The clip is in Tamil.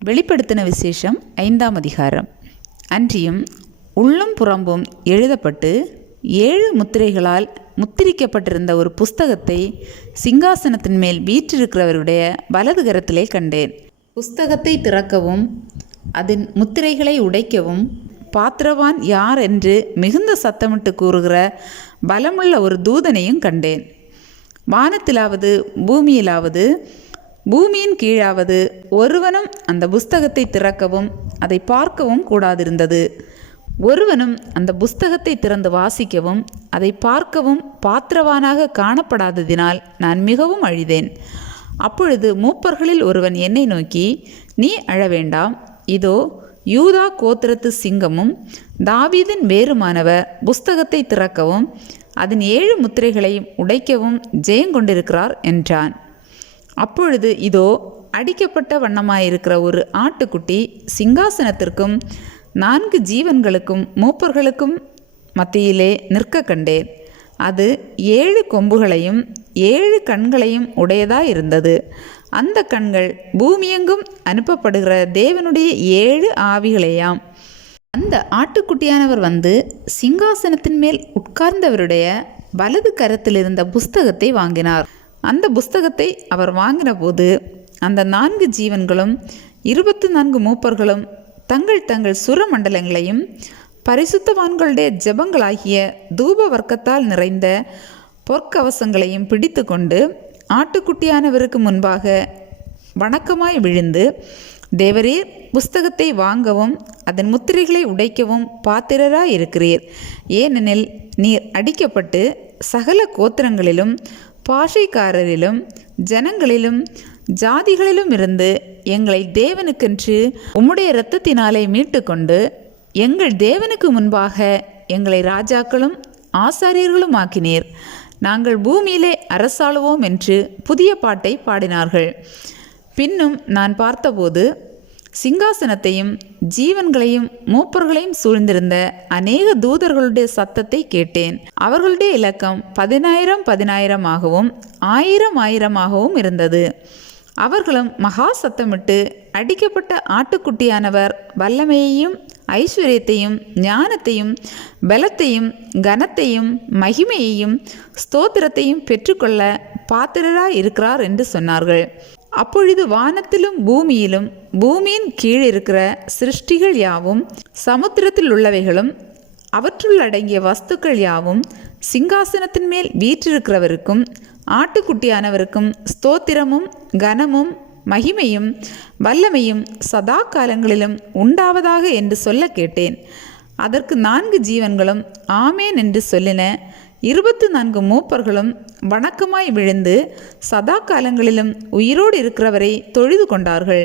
வெளிப்படுத்தின விசேஷம் 5ஆம் அதிகாரம். அன்றியும் உள்ளும் புறம்பும் எழுதப்பட்டு 7 முத்திரைகளால் முத்திரிக்கப்பட்டிருந்த ஒரு புஸ்தகத்தை சிங்காசனத்தின் மேல் வீற்றிருக்கிறவருடைய வலது கரத்திலே கண்டேன். புஸ்தகத்தை திறக்கவும் அதன் முத்திரைகளை உடைக்கவும் பாத்திரவான் யார் என்று மிகுந்த சத்தமிட்டு கூறுகிற பலமுள்ள ஒரு தூதனையும் கண்டேன். வானத்திலாவது பூமியிலாவது பூமியின் கீழாவது ஒருவனும் அந்த புஸ்தகத்தை திறக்கவும் அதை பார்க்கவும் கூடாதிருந்தது. ஒருவனும் அந்த புஸ்தகத்தை திறந்து வாசிக்கவும் அதை பார்க்கவும் பாத்திரவானாக காணப்படாததினால் நான் மிகவும் அழிதேன். அப்பொழுது மூப்பர்களில் ஒருவன் என்னை நோக்கி, நீ அழ வேண்டாம், இதோ யூதா கோத்திரத்து சிங்கமும் தாவீதின் வேருமானவர் புஸ்தகத்தை திறக்கவும் அதன் 7 முத்திரைகளையும் உடைக்கவும் ஜெயங்கொண்டிருக்கிறார் என்றான். அப்பொழுது இதோ அடிக்கப்பட்ட வண்ணமாயிருக்கிற ஒரு ஆட்டுக்குட்டி சிங்காசனத்திற்கும் 4 ஜீவன்களுக்கும் மூப்பர்களுக்கும் மத்தியிலே நிற்க கண்டேன். அது 7 கொம்புகளையும் 7 கண்களையும் உடையதாயிருந்தது. அந்த கண்கள் பூமியெங்கும் அனுப்பப்படுகிற தேவனுடைய 7 ஆவிகளேயாம். அந்த ஆட்டுக்குட்டியானவர் வந்து சிங்காசனத்தின் மேல் உட்கார்ந்தவருடைய வலது கரத்தில் இருந்த புஸ்தகத்தை வாங்கினார். அந்த புஸ்தகத்தை அவர் வாங்கின போது அந்த 4 ஜீவன்களும் 24 மூப்பர்களும் தங்கள் தங்கள் சுரமண்டலங்களையும் பரிசுத்தவான்களுடைய ஜெபங்களாகிய தூப வர்க்கத்தால் நிறைந்த பொற்கவசங்களையும் பிடித்து கொண்டு ஆட்டுக்குட்டியானவருக்கு முன்பாக வணக்கமாய் விழுந்து, தேவரீர் புஸ்தகத்தை வாங்கவும் அதன் முத்திரைகளை உடைக்கவும் பாத்திரராயிருக்கிறீர். ஏனெனில் நீர் அடிக்கப்பட்டு சகல கோத்திரங்களிலும் பாஷைக்காரரிலும் ஜனங்களிலும் ஜாதிகளிலும் இருந்து எங்களை தேவனுக்கென்று உம்முடைய இரத்தத்தினாலே மீட்டு கொண்டு எங்கள் தேவனுக்கு முன்பாக எங்களை ராஜாக்களும் ஆசாரியர்களும் ஆக்கினீர். நாங்கள் பூமியிலே அரசாளுவோம் என்று புதிய பாட்டை பாடினார்கள். பின்னும் நான் பார்த்தபோது சிங்காசனத்தையும் ஜீவன்களையும் மூப்பர்களையும் சூழ்ந்திருந்த அநேக தூதர்களுடைய சத்தத்தை கேட்டேன். அவர்களுடைய இலக்கம் 10,000 ஆகவும் 1000 இருந்தது. அவர்களும் மகா சத்தமிட்டு, அடிக்கப்பட்ட ஆட்டுக்குட்டியானவர் வல்லமையையும் ஐஸ்வர்யத்தையும் ஞானத்தையும் பலத்தையும் கனத்தையும் மகிமையையும் ஸ்தோத்திரத்தையும் பெற்றுக்கொள்ள பாத்திரராய் இருக்கிறார் என்று சொன்னார்கள். அப்பொழுது வானத்திலும் பூமியிலும் பூமியின் கீழ் இருக்கிற சிருஷ்டிகள் யாவும் சமுத்திரத்தில் உள்ளவைகளும் அவற்றுள் அடங்கிய வஸ்துக்கள் யாவும் சிங்காசனத்தின் மேல் வீற்றிருக்கிறவருக்கும் ஆட்டுக்குட்டியானவருக்கும் ஸ்தோத்திரமும் கனமும் மகிமையும் வல்லமையும் சதா காலங்களிலும் உண்டாவதாக என்று சொல்ல கேட்டேன். அதற்கு 4 ஜீவன்களும் ஆமேன் என்று சொல்லின. 24 மூப்பர்களும் வணக்கமாய் விழுந்து சதா காலங்களிலும் உயிரோடு இருக்கிறவரை தொழுது கொண்டார்கள்.